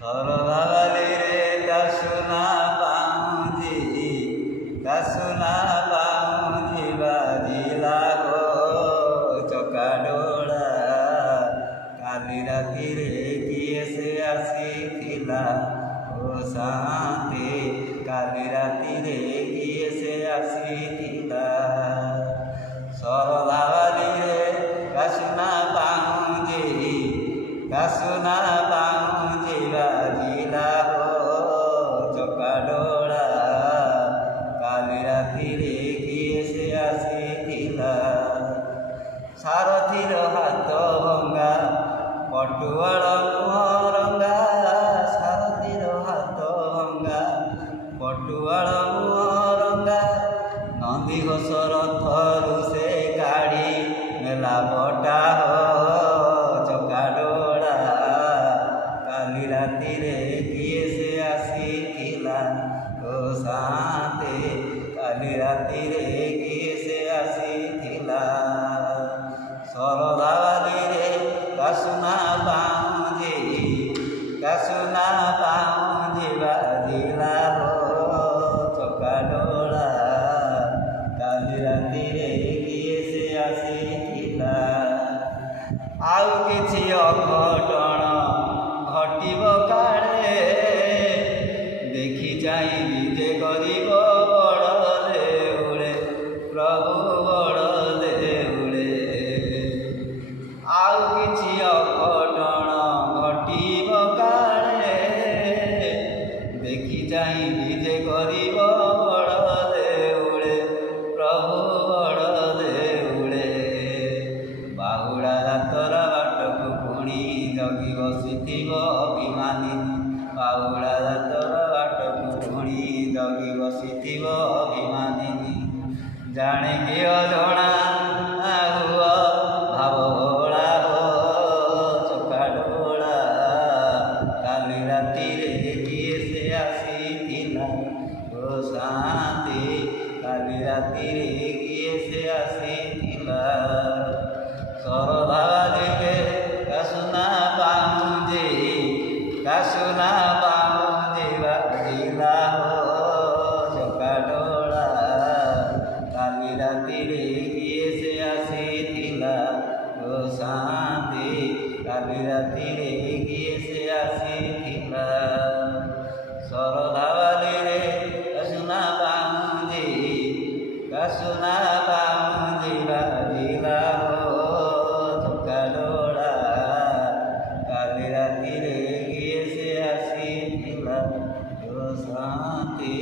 সরভাবালিরে কাশুনা পাউজি কাশুনা পাউজি বাজিলা গো চকা ডোলা কালি রাতিরে কিয়ে সে আসিছিলা ও শান্তি কালি রাতিরে কিয়ে সে আসিছিলা সরভাবালিরে কাশুনা পাউজি কাশুনা পাউজি বাজিলা গো চকা ডোলা কালি রাতিরে কিয়ে সে আসিছিলা সারথীর হাত ভঙ্গা পটুয়াଳ মুହଁ ରଙ୍ଗା ସାରଥୀର ହାତ ଭଙ୍ଗା ପଟୁଆଳ ମୁହଁ ରଙ୍ଗା ନନ୍ଦିଘୋଷ ରଥରୁ ସେ କାଢ଼ି ନେଲା ବଟା ହୋ ଚକା ଡୋଳା କାଲି ରାତିରେ କିଏ ସେ ଆସିଥିଲା ଓ ଶାନ୍ତେ କାଲି ରାତିରେ କିଏ ସେ ଆସିଥିଲା ସରଧାବାଲିରେ କାସୁନା ପାଉଁଜି କାସୁନା ପାଉଁଜି ବାଜିଲା ହୋ ଚକା ଡୋଳା କାଲି ରାତିରେ କିଏ ସେ ଆସିଥିଲା ଆଉ କିଛି ଅଘଟଣ ଘଟିବ କାଳେ ଦେଖି ଚାହିଁବି ଯେ ଗରିବ ବଡ଼ ଦେଉଳେ ପ୍ରଭୁ ବଡ଼ ଦେଉଳେ ଆଉ କିଛି ଅଘଟଣ ଘଟିବ କାଳେ ଦେଖି ଚାହିଁବି ଯେ ଗରିବ ବଡ଼ ଦେଉଳେ ପ୍ରଭୁ ବଡ଼ ଦେଉଳେ ବାହୁଡ଼ା ଯାତ୍ରା ବାଟକୁ ପୁଣି ଜଗି ବସିଥିବ ଅଭିମାନିନୀ ବାହୁଡ଼ା ଯାତ୍ରା ବାଟକୁ ପୁଣି ଜଗି ବସିଥିବ ଅଭିମାନିନୀ ଜାଣେ କି ଅଜଣା ହୁଅ ଭାବ ଭୋଳା ହୋ ଚକା ଡୋଳା କାଲି ରାତିରେ କିଏ ସେ ଆସିଥିଲା ଓ ଶାନ୍ତି କାଲି ରାତିରେ କିଏ ସେ ଆସିଥିଲା ସରଧାବାଲିରେ କାସୁନା ପାଉଁଜି କାସୁନା ପାଉଁଜି ବାଜିଲା ହୋ ଚକା ଡୋଳା କାଲି ରାତିରେ କିଏ ସେ ଆସିଥିଲା ଓ ଶାନ୍ତି କାଲି ରାତିରେ କିଏ ସେ ଆସିଥିଲା ସରଧାବାଲିରେ କାସୁନା ପାଉଁଜି କାସୁନା ପାଉଁଜି ବାଜିଲା ହୋ ଚକା ଡୋଳା କାଲି ରାତିରେ କିଏ ସେ ଆସିଥିଲା ଓ ଶାନ୍ତି।